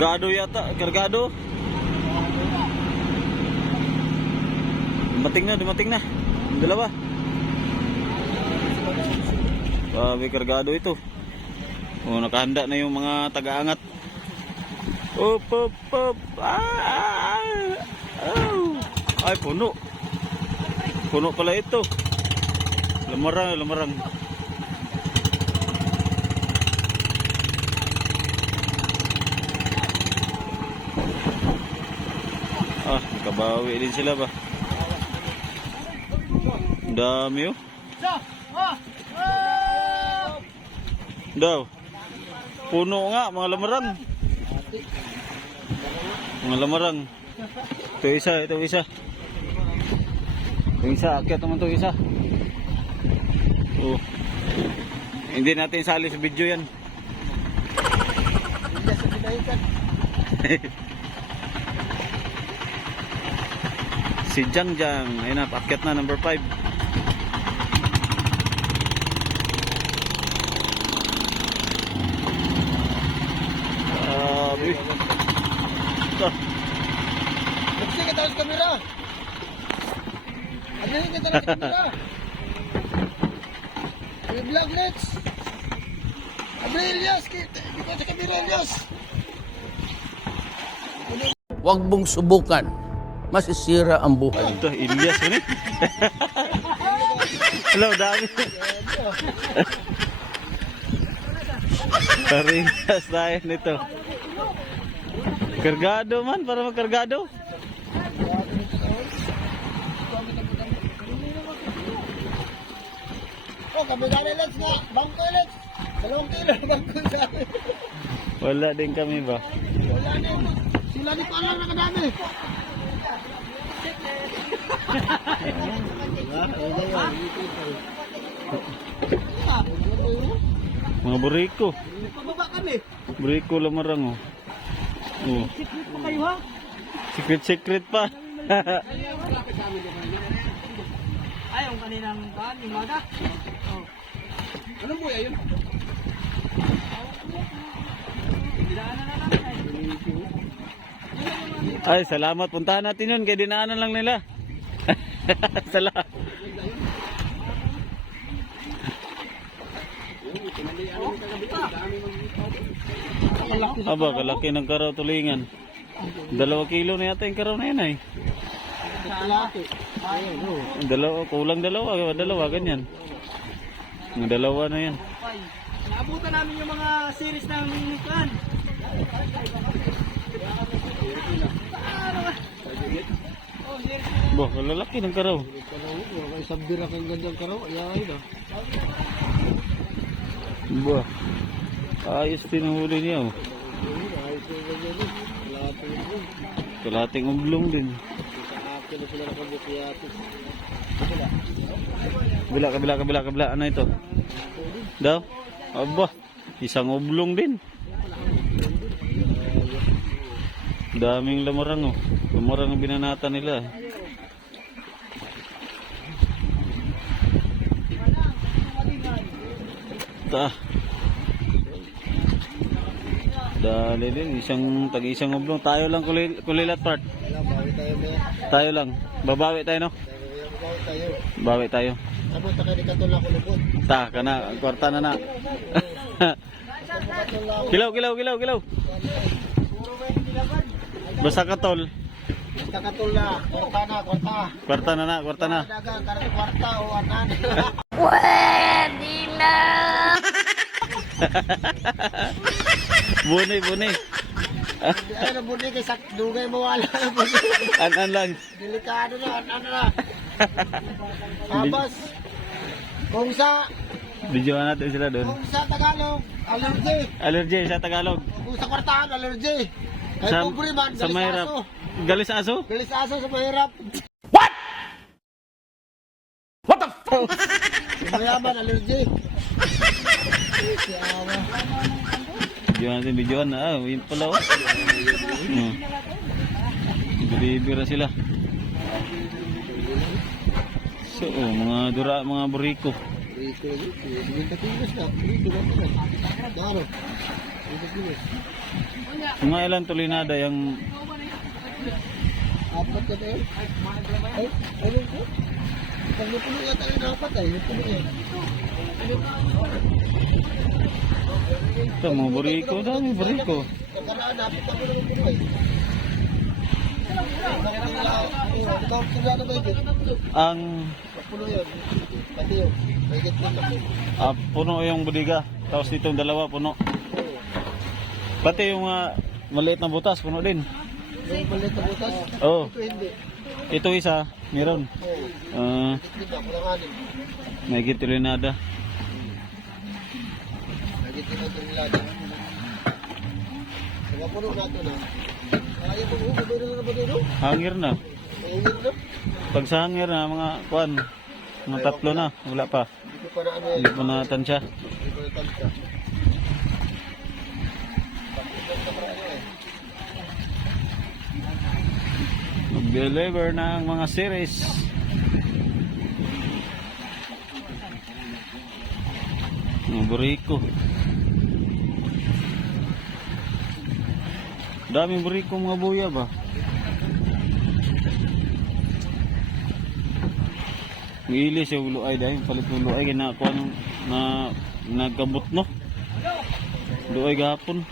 Kargado yata, kargado. Dumating na. Yung dalawa. Grabe, kargado ito. Oh, nakahanda na yung mga taga-angat. Op. Oh. Ay, puno. Puno pala ito. Lamarang. Nakabawi din sila ba? Dami oh. Daw. Puno nga, mga lamarang. Ito isa. Yung isa, akyat naman ito isa. Oh. Hindi natin sali sa video yan. Si Jang, ayun na, paakyat na, number 5. Magsige ka tayo sa kamera. Ano ka tayo sa kamera? I-vlog let's. Abre Elias, di ka sa kamera Elias. Huwag mong subukan. Masisira ang buhay. Ito, Elias yun eh. Hello, dami. Karingas tayo nito. Kargado man, para magkargado. Oh, kami dali let's nga. Bangko let's. 2 kilo bangko sa akin. Wala din kami ba? Wala na ito. Sila di pa lang nakadami. Mga buriko. Pababa kami. Buriko lamarang oh. Oh. Secret pa kayo ha? Secret pa. Ay, yung kaninang kaan, yung maga. Oh. Anong buya yun? Ay, salamat. Puntahan natin yun. Kaya dinaanan lang nila. Salamat. Aba, kalaki ng karaw tulingan. 2 kilo na yata yung karaw na yan ay. Kulang dalawa, ganyan. Ang 2 na yan. Naabutan namin yung mga series ng kan. Bah, lalaki ng karaw. Isang bira kang gandang karaw. Ayaw na. Bah, ayos din ang huli niya oh. Kalating uglong din. Kabila. Ano ito? Daw? Aba, isang ublong din. Daming lamarang oh. Lamarang ang binanata nila. Dali din, tag-isang ublong. Tayo lang kulilat part. Tayo lang. Babawi tayo no? Bawi tayo. Abot na kayo ni Katol ako lubot. Kana, kwarta na. Kilaw. Basta Katol. Katol na, kwarta na. Dagang, kwarta o anan. Pwede na! Bunay. Ay, nabunay kay dugay mo wala na bunay. An lang. Delikado na, anan na. Tapos, kung sa Videoan natin sila doon. Tagalog, allergy. Allergy sa Tagalog. Kung sa kwartahan, allergy. Ay, pobre man, sa mahirap. aso. Galis aso? Galis aso sa mahirap. What the fuck? Sa mayaman, allergy. Siyawa. Videoan na. Yun pala oh. Bibira sila. So, mga buriko. Buriko lagi. 20 kilos na. Buriko na. Daro. 20 kilos. Mga ilan tulinada yung Apat na tayo. Ay, ayun ko. Pag napuno yata yun, apat ay. Napuno yun. ito, mga buriko. Dami buriko. Nakaraan, apat na puno ng puno ay. Ikaw, tingnan ba yun? Ang Napuno yun. Pati yun. May gitna na. puno yung budiga. Tapos ditong dalawa puno. Pati yung maliit na butas, puno din. Yung maliit na butas. Oh, Ito hindi. ito isa, meron. Oo. Gitna, kulang anim. May tulinada. May gitna ito nilada. Mga puno nato na. Kaya mo, mayroon na ba doon? Hangir na. May hingin na. Pag sa hangir na, mga kuan, mga tatlo na. Wala pa. Hindi ko pa na ano yan. Hindi pa natansya. Hindi ko na tagka. Mag-deliver na ang mga series. Mga buriko. Daming buriko mga buya ba? Ngilis yung luay dahil palit ng luay ginakuha na nagkabot no. Luay gahapon.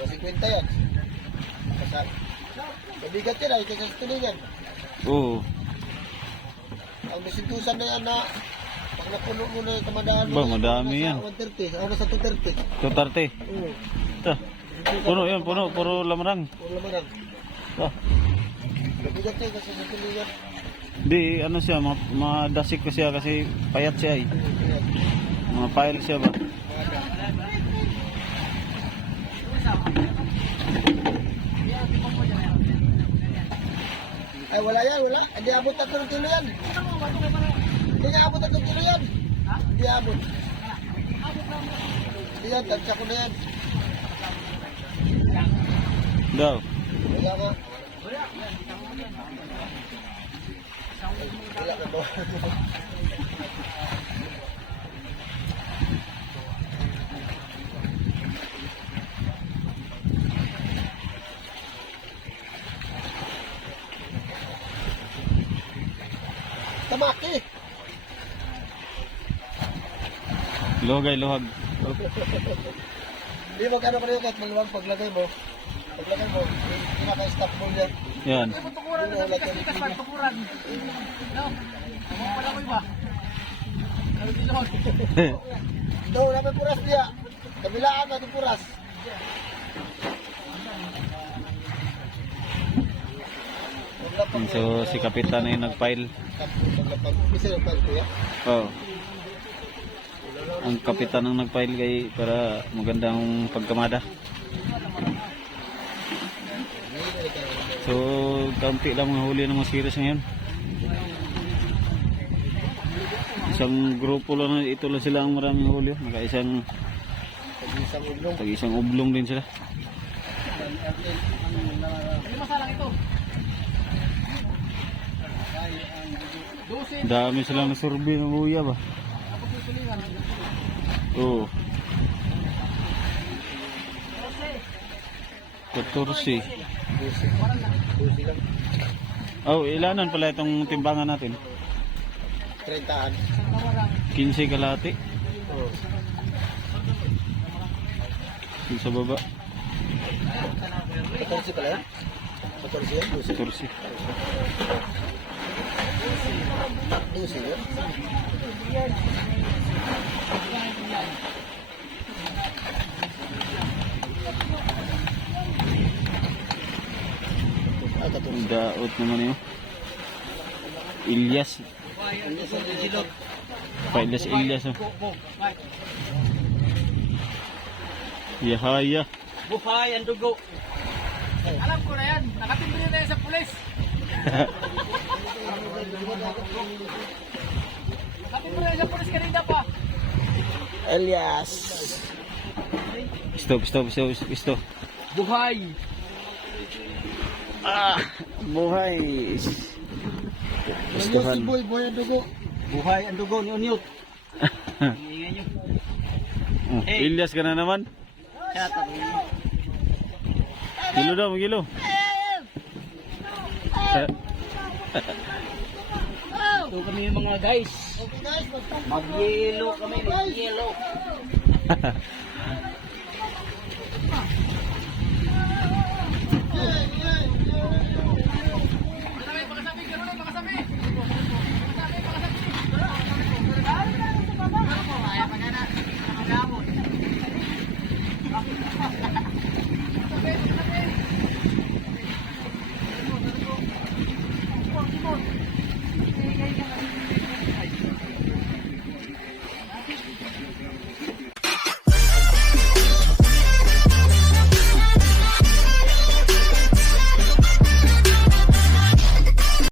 Kasi kwenta yan. Kasal. Mabigat yan ay kasi tulingan. Oo. Ang nasintusan na yan na pag napuno mo na yung kamadaan Ba, madami yan. 130. Ano sa 230? 230. Oo. Ito. Puno yan, puno. Puro lamarang. Puro laman yan. Ito. Mabigat yan kasi sa tulingan. Di, ano siya, madasik ko siya kasi payat siya eh. Ayan. Mga pile siya ba? Ay wala yan, wala. Hindi abot 3 kilo yan. Hindi nga abot 3 kilo yan. Hindi abot. Hindi yan, tansya ko na yan. Daw. Wala nga. Wala na ba? Tamaki! Lugay, luhag. Hindi mo gano'n pa rin kahit maluwag paglagay mo. Paglagay mo, naka-stop mo yan. Yan. Tukuran na sa bikas pa, tukuran. No? Ano pala mo iba? Ano dilog? Ito, wala may puras niya. Kabilaan natin puras. So, si Kapitan na yung nag-file. Isa yung file ko yan. Oo. Ang Kapitan ang nag-file kay para magandang pagkamada. So, kaunti lang mga huli ng mga series ngayon. Isang grupo lang, ito lang sila ang maraming huli. Naka-isang Isang ublong. tag-isang ublong din sila. Ano masalang ito? Dami silang nasurbi ng buya ba? Oo. 14. Oh, ilanan pala itong timbangan natin. 30-an. 15 kalahati. Oo. Yung sa baba. 14 pala yan? 14 yan? 14. 12 yan? Ay, 14. Daot naman yun. Ilyas. Pailas Ilyas. Oh. Yahaya. Buhay ang dugo. Alam ko na yan. Nakatindi na yan sa pulis. Nakatindi na yan sa pulis kanina pa. Elias. Stop. Buhay! Buhay. Gustuhan. Buhay ang dugo. Buhay ang dugo ni Unyot. Ilyas ka na naman. Kilo daw, kilo. Ito kami mga guys. Mag-yelo kami, mag-yelo.